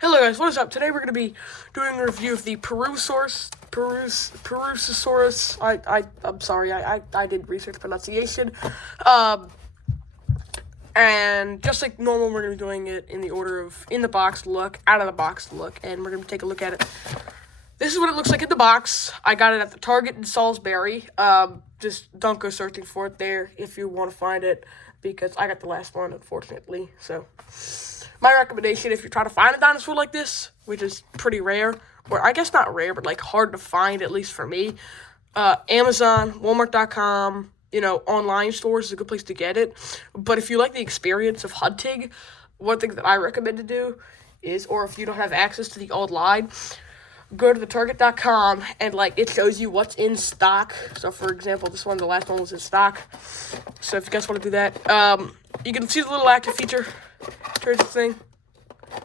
Hello guys, what is up? Today we're going to be doing a review of the purussaurus. I'm sorry, I did research pronunciation. And just like normal, we're going to be doing it in the order of in the box look, out of the box look, and we're going to take a look at it. This is what it looks like in the box. I got it at the Target in Salisbury. Just don't go searching for it there if you want to find it, because I got the last one, unfortunately, so... My recommendation, if you're trying to find a dinosaur like this, which is pretty rare, or I guess not rare, but like hard to find, at least for me, Amazon, Walmart.com, online stores is a good place to get it. But if you like the experience of hunting, one thing that I recommend to do is, or if you don't have access to the online, go to the Target.com and it shows you what's in stock. So for example, this one, the last one was in stock. So if you guys want to do that, you can see the little active feature. Turns the thing.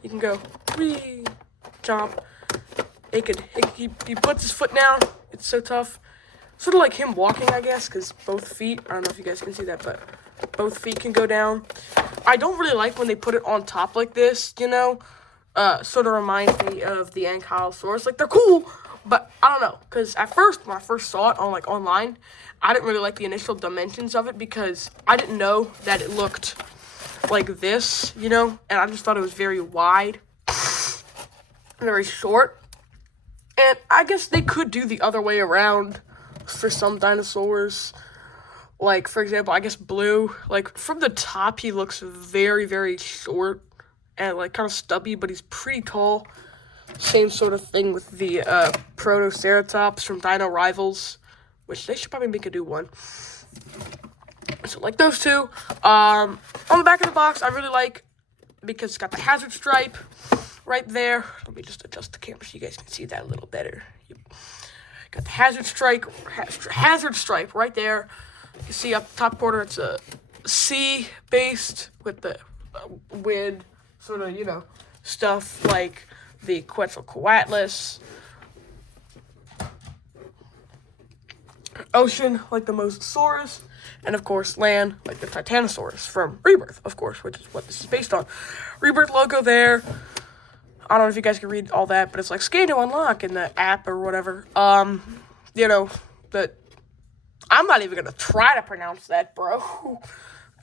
You can go, whee, jump. He puts his foot down. It's so tough. Sort of like him walking, I guess, because both feet, I don't know if you guys can see that, but both feet can go down. I don't really like when they put it on top like this, sort of reminds me of the ankylosaurus. They're cool, but I don't know, because at first, when I first saw it on, online, I didn't really like the initial dimensions of it, because I didn't know that it looked like this, and I just thought it was very wide, very short, and I guess they could do the other way around for some dinosaurs. Like, for example, I guess Blue, from the top, he looks very, very short, and, kind of stubby, but he's pretty tall. Same sort of thing with the, Protoceratops from Dino Rivals, which they should probably make a new one. So, those two. On the back of the box, I really like, because it's got the hazard stripe right there. Let me just adjust the camera so you guys can see that a little better. Got the hazard stripe right there. You can see up the top corner, it's a C-based with the wind, sort of, stuff like the Quetzalcoatlus. Ocean, like the Mosasaurus. And, of course, land, like the Titanosaurus from Rebirth, of course, which is what this is based on. Rebirth logo there. I don't know if you guys can read all that, but it's scan to unlock in the app or whatever. That I'm not even going to try to pronounce that, bro.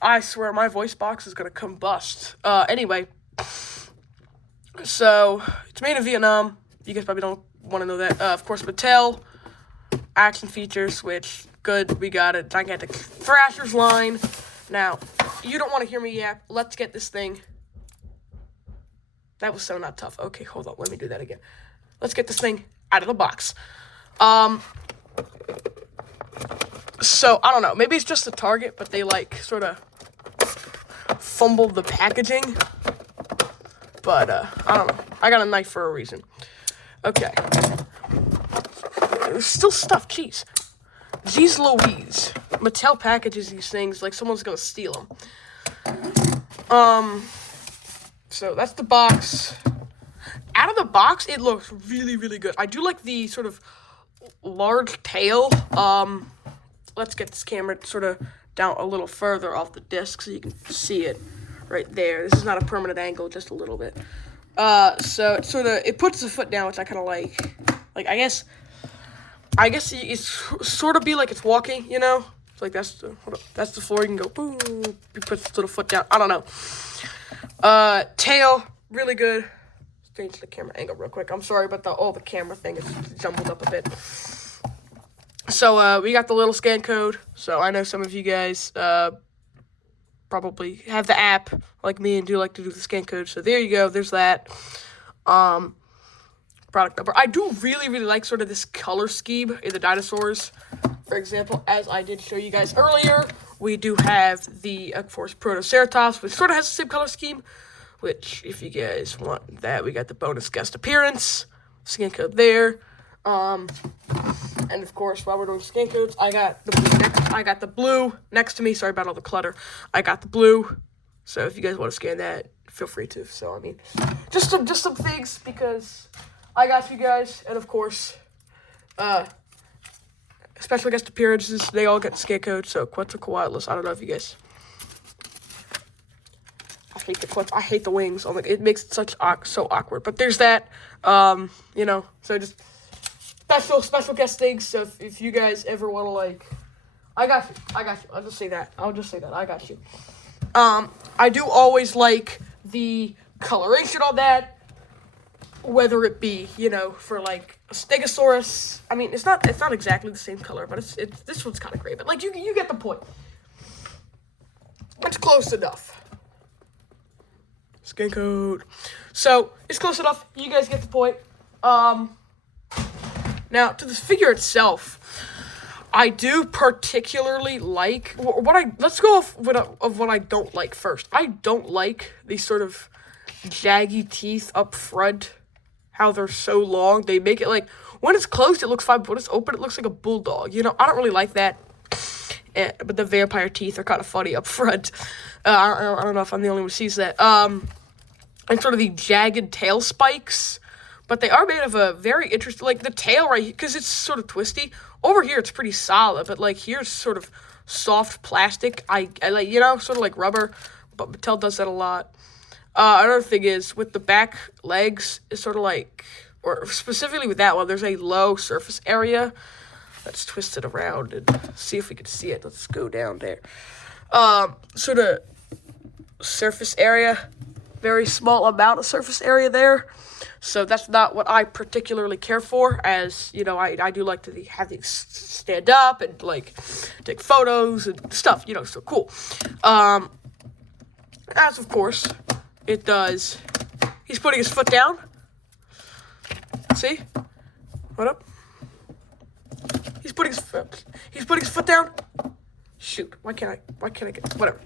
I swear my voice box is going to combust. Anyway. So, it's made in Vietnam. You guys probably don't want to know that. Of course, Mattel. Action features, which... Good, we got a gigantic Thrasher's line. Now, you don't want to hear me yap. Let's get this thing. That was so not tough. Okay, hold on. Let me do that again. Let's get this thing out of the box. So, I don't know. Maybe it's just the Target, but they, sort of fumbled the packaging. But, I don't know. I got a knife for a reason. Okay. There's still stuff. Jeez. Jeez Louise. Mattel packages these things like someone's gonna steal them. So that's the box. Out of the box, it looks really, really good. I do like the sort of large tail. Let's get this camera sort of down a little further off the disc so you can see it right there. This is not a permanent angle, just a little bit. So it puts the foot down, which I kind of like. I guess it's sort of be like it's walking, It's that's the floor. You can go, boom, you put the little foot down. I don't know. Tail, really good. Change the camera angle real quick. I'm sorry, but the camera thing is jumbled up a bit. So, we got the little scan code. So, I know some of you guys, probably have the app, like me, and do like to do the scan code. So, there you go. There's that. Product number. I do really, really like sort of this color scheme in the dinosaurs. For example, as I did show you guys earlier, we do have the, of course, Protoceratops, which sort of has the same color scheme, which, if you guys want that, we got the bonus guest appearance, scan code there. And, of course, while we're doing scan codes, I got the blue next to me. Sorry about all the clutter. I got the blue. So, if you guys want to scan that, feel free to. So, I mean, just some things, because... I got you guys, and of course, special guest appearances, they all get the scan code, so Quetzalcoatlus, I don't know if you guys hate the clip. I hate the wings. I'm like, it makes it so awkward. But there's that. So just special guest things. So if you guys ever want to like, I got you. I'll just say that. I got you. I do always like the coloration on that, whether it be, for like a stegosaurus. I mean, it's not exactly the same color, but it's this one's kind of gray, but like you get the point. It's close enough. Skin coat. So it's close enough. You guys get the point. Now to the figure itself, I do particularly like let's go off of what I don't like first. I don't like these sort of jaggy teeth up front, how they're so long. They make it like, when it's closed, it looks fine, but when it's open, it looks like a bulldog. I don't really like that. But the vampire teeth are kind of funny up front. I don't know if I'm the only one who sees that. And sort of the jagged tail spikes. But they are made of a very interesting, like the tail right here, because it's sort of twisty. Over here, it's pretty solid, but like here's sort of soft plastic. I like, sort of like rubber, but Mattel does that a lot. Another thing is, with the back legs, it's sort of like, or specifically with that one, there's a low surface area that's twisted around, and see if we can see it. Let's go down there. Sort of surface area, very small amount of surface area there. So that's not what I particularly care for, as, I do like to have these stand up and, like, take photos and stuff, so cool. As, of course, it does. He's putting his foot down. See? What up? He's putting his foot down. Shoot, why can't I get, whatever.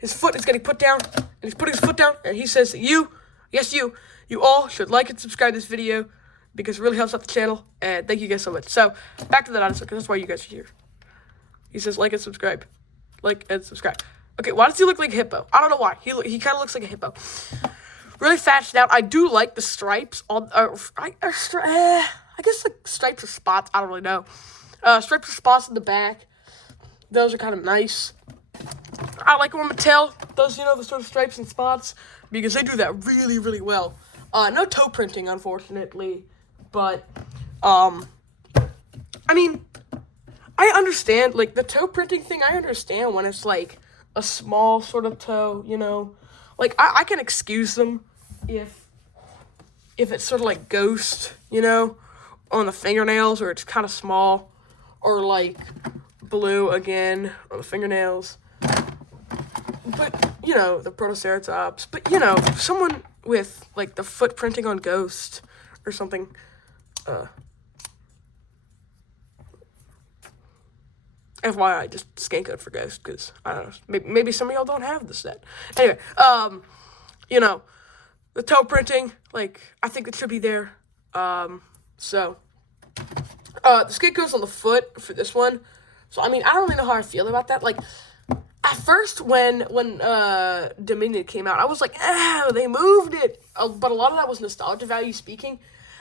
His foot is getting put down, and he's putting his foot down, and he says that you all should like and subscribe to this video, because it really helps out the channel, and thank you guys so much. So, back to the dinosaur, because that's why you guys are here. He says like and subscribe. Like and subscribe. Okay, why does he look like a hippo? I don't know why. He kind of looks like a hippo. Really fashed out. I do like the stripes on, I guess like stripes or spots, I don't really know. Stripes or spots in the back. Those are kind of nice. I like when Mattel does, the sort of stripes and spots, because they do that really, really well. No toe printing, unfortunately, but, I mean, I understand, like, the toe printing thing, I understand when it's, like, a small sort of toe, like, I can excuse them if it's sort of like ghost, on the fingernails, or it's kind of small, or, like, blue, again, on the fingernails. But, the purussaurus, but, someone with, like, the foot printing on Ghost or something, FYI, just scan code for Ghost, because, I don't know, maybe some of y'all don't have this set. Anyway, the toe printing, like, I think it should be there, the skin code's on the foot for this one, so, I mean, I don't really know how I feel about that, like, at first, when Dominion came out, I was like, they moved it. But a lot of that was nostalgia value speaking.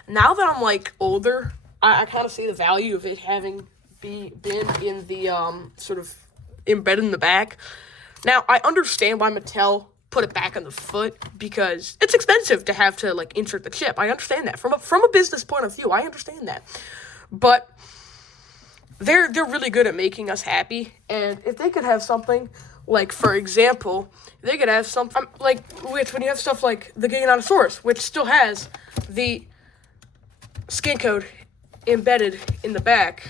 Now that I'm, like, older, I kind of see the value of it having been in the, sort of embedded in the back. Now, I understand why Mattel put it back on the foot, because it's expensive to have to, like, insert the chip. I understand that. From a business point of view, I understand that. But they're really good at making us happy, and if they could have something, like, for example, they could have something, like, when you have stuff like the Giganotosaurus, which still has the skin code embedded in the back,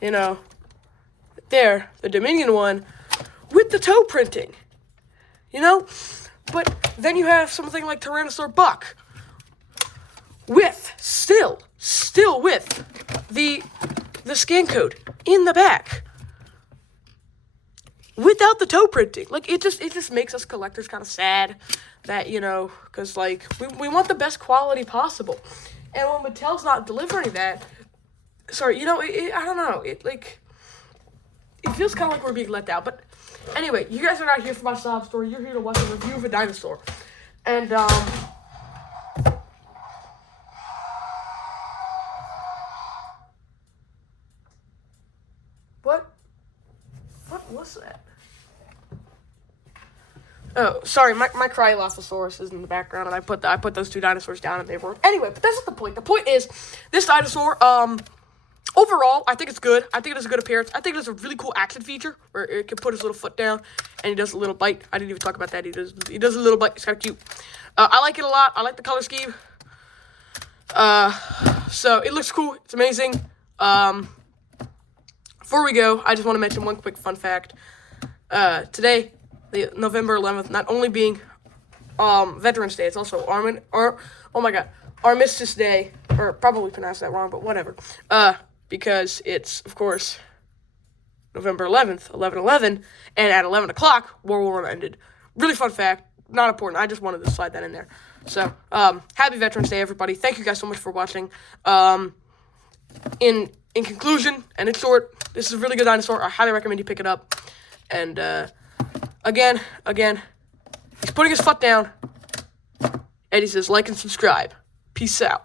there, the Dominion one, with the toe printing, but then you have something like Tyrannosaur Buck, with, still with the scan code in the back, without the toe printing. Like, it just makes us collectors kind of sad that, because, like, we want the best quality possible. And when Mattel's not delivering that, sorry, I don't know, it feels kind of like we're being let down. But anyway, you guys are not here for my sob story. You're here to watch a review of a dinosaur. And, What was that? Oh, sorry, my Cryolophosaurus is in the background, and I put those two dinosaurs down, and they were anyway. But that's not the point. The point is, this dinosaur, overall, I think it's good. I think it has a good appearance. I think it has a really cool action feature where it can put his little foot down, and he does a little bite. I didn't even talk about that. He does a little bite. It's kind of cute. I like it a lot. I like the color scheme. So it looks cool. It's amazing. Before we go, I just want to mention one quick fun fact. Today, November 11th, not only being Veterans Day, it's also Armistice Day, or probably pronounced that wrong, but whatever. Because it's, of course, November 11th, 11/11, and at 11 o'clock, World War I ended. Really fun fact, not important. I just wanted to slide that in there. So, happy Veterans Day, everybody. Thank you guys so much for watching. In conclusion, and in short, this is a really good dinosaur. I highly recommend you pick it up. And, again, he's putting his foot down, and he says like and subscribe. Peace out.